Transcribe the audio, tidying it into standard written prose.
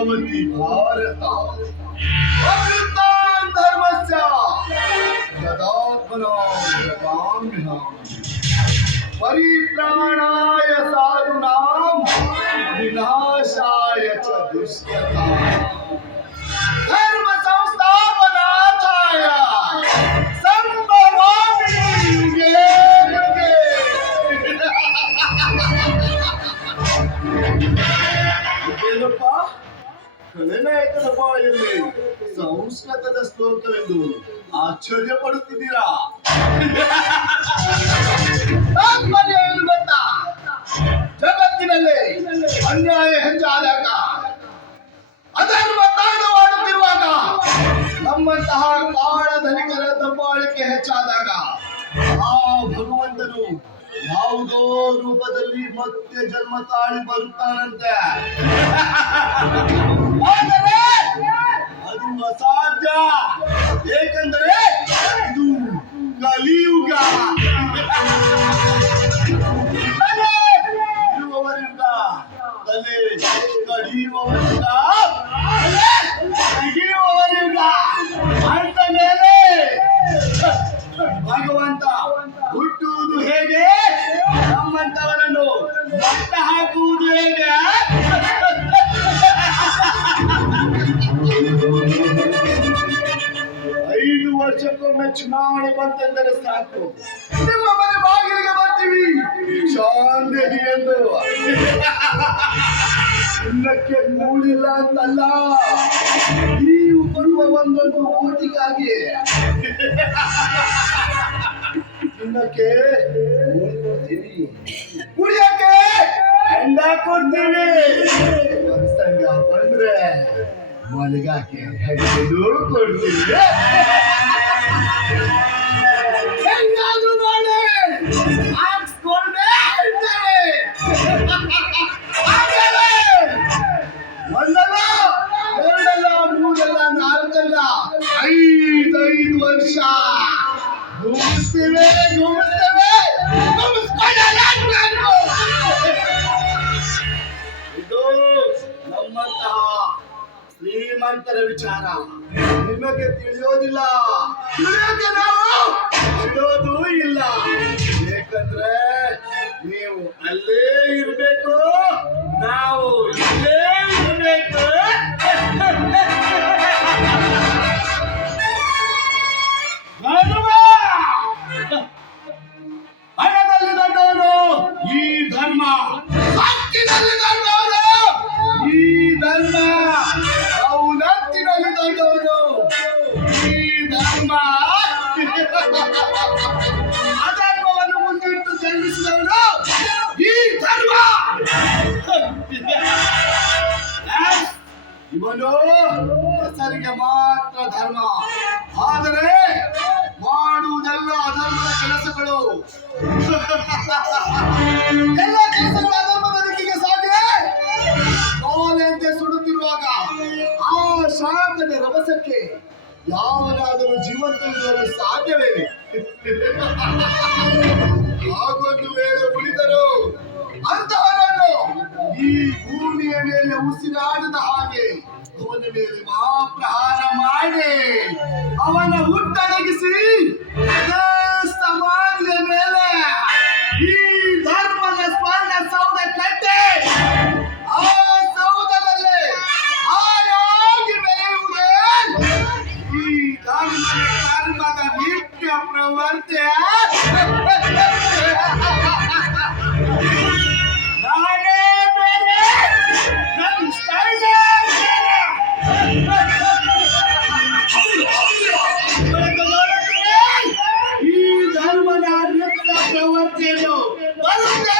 भवति भारत अकृतां धर्मस्य तदात्मनां रताम्यहम् परित्राणाय साधूनां विनाशाय च दुष्कृताम् धर्म संस्थापनार्थाय संभवामि युगे युगे ಏನಪ್ಪ ಕಳೆನಾಯಕನ ಬಾಯಲ್ಲಿ ಸಂಸ್ಕೃತದ ಶ್ಲೋಕವೆಂದು ಆಶ್ಚರ್ಯ ಪಡುತ್ತಿದ್ದೀರಾ? ತಾತ್ಪರ್ಯ ಏನು ಗೊತ್ತಾ? ಜಗತ್ತಿನಲ್ಲಿ ಅನ್ಯಾಯ ಹೆಚ್ಚಾದಾಗ, ಅಧರ್ಮ ತಾಂಡವಾಡುತ್ತಿರುವಾಗ, ನಮ್ಮಂತಹ ಕಾಳ ಧನಿಕರ ದಬ್ಬಾಳಿಕೆ ಹೆಚ್ಚಾದಾಗ ಆ ಭಗವಂತನು ಯಾವುದೋ ರೂಪದಲ್ಲಿ ಮತ್ತೆ ಜನ್ಮ ತಾಳಿ ಬರುತ್ತಾನಂತೆ. ಆದರೆ ಅದು ಅಸಾಧ್ಯ, ಏಕೆಂದರೆ ಇದು ಕಲಿಯುಗ. ತಲೆ ಇರುವವರಿಂದ ತಲೆ ಕಡಿಯುವವರಿಂದ ತಲೆ ತೆಗೆಯುವವರಿಂದ ಅಂತ ಮೇಲೆ ಭಗವಂತ ಹುಟ್ಟುವುದು ಹೇಗೆ, ನಮ್ಮಂತವರನ್ನು ಮಟ್ಟ ಹಾಕುವುದು ಹೇಗೆ? 5 ವರ್ಷಕ್ಕೊಮ್ಮೆ ಚುನಾವಣೆ ಬಂತೆಂದರೆ ಸಾಕು, ನಿಮ್ಮ ಮನೆ ಬಾಗಿಲಿಗೆ ಬರ್ತೀವಿ ಶಾಂತಿ ಎಂದು. ಇನ್ನಕ್ಕೆ ಮೂಡಿಲ್ಲ ಅಂತಲ್ಲ, ನೀವು ಬರುವ ಒಂದೊಂದು ಓಟಿಗಾಗಿ ತಿನ್ನಕ್ಕೆ ಕೊಡ್ತೀವಿ, ಕುಡಿಯಕ್ಕೆ ಅಂಡ ಕೊಡ್ತೀವಿ, ಸಂಘ ಬಂದ್ರೆ ಮಲಗಾಕೆ ಹೆಣ್ಣು ಕೊಡ್ತೀವಿ. ಹೆಂಗಾದ್ರೂ ಮಾಡಿ ಹಾಕ್ಸ್ಕೊಂಡೇ ಇರ್ತೇವೆ. ಒಂದಲ್ಲ, ಎರಡಲ್ಲ, ಮೂರಲ್ಲ, ನಾಲ್ಕಲ್ಲ, 5 ವರ್ಷ ಘೂಮಿಸ್ತೇವೆ ಇದು ನಮ್ಮಂತಹ ಶ್ರೀಮಂತರ ವಿಚಾರ. ನಿಮಗೆ ತಿಳಿಯೋದಿಲ್ಲ, ತಿಳಿಯೋಕೆ ನಾವು ತಿಳಿಯೋದು ಇಲ್ಲ. ಏಕೆಂದ್ರೆ ನೀವು ಅಲ್ಲೇ ಇರಬೇಕು, ನಾವು ಇಲ್ಲೇ ಇರಬೇಕು. ಹಣದಲ್ಲಿ ದೊಡ್ಡವನು ಈ ಧರ್ಮ, ಹಕ್ಕಿನಲ್ಲಿ ದೊಡ್ಡವನು ಈ ಧರ್ಮ, ಸೌಲತ್ತಿನಲ್ಲಿ ದೊಡ್ಡವನು ಈ ಧರ್ಮ. ಅಧರ್ಮವನ್ನು ಮುಂದಿಟ್ಟು ಜನ್ಮಿಸಿದವನು ಈ ಧರ್ಮ. ಇವನು ಹೆಸರಿಗೆ ಮಾತ್ರ ಧರ್ಮ, ಆದರೆ ಮಾಡುವುದೆಲ್ಲ ಅಧರ್ಮದ ಕೆಲಸಗಳು. ಎಲ್ಲ ಕೆಲಸಗಳು ಅಧರ್ಮದ ದಿಕ್ಕಿಗೆ ಸಾಧ್ಯ. ಕೋಲೆಂತೆ ಸುಡುತ್ತಿರುವಾಗ ಆ ಶಾಖದ ರಭಸಕ್ಕೆ ಯಾವನಾದರೂ ಜೀವಂತವಿರಲು ಸಾಧ್ಯವೇ? ಹಾಗೊಂದು ವೇಳೆ ಉಳಿದರು ಅಂತವರನ್ನು ಈ ಭೂಮಿಯ ಮೇಲೆ ಉಸಿರಾಡದ ಹಾಗೆ ಅವನ ಮೇಲೆ ಮಹಾಪ್ರಹಾರ ಮಾಡಿ ಅವನ ಹುಟ್ಟಡಗಿಸಿ ಸಮಾಧಿಯ ಮೇಲೆ ಈ ಧರ್ಮದ ಸ್ವರ್ಣ ಸೌಧ ಕಟ್ಟೆ ಆ ಸೌಧದಲ್ಲಿ ಆಯಾಗಿ ಬೆಳೆಯುವುದೇ ಈ ಧರ್ಮದ ನಿತ್ಯ ಪ್ರವರ್ತೆ. ನಾನೇ ಬೇರೆ, ನನ್ನ ಸ್ಟೈಲೇ ಬೇರೆ. ಈ ಧರ್ಮದ ನಿತ್ಯ ಪ್ರವರ್ತೆಯನ್ನು ಬರುತ್ತೆ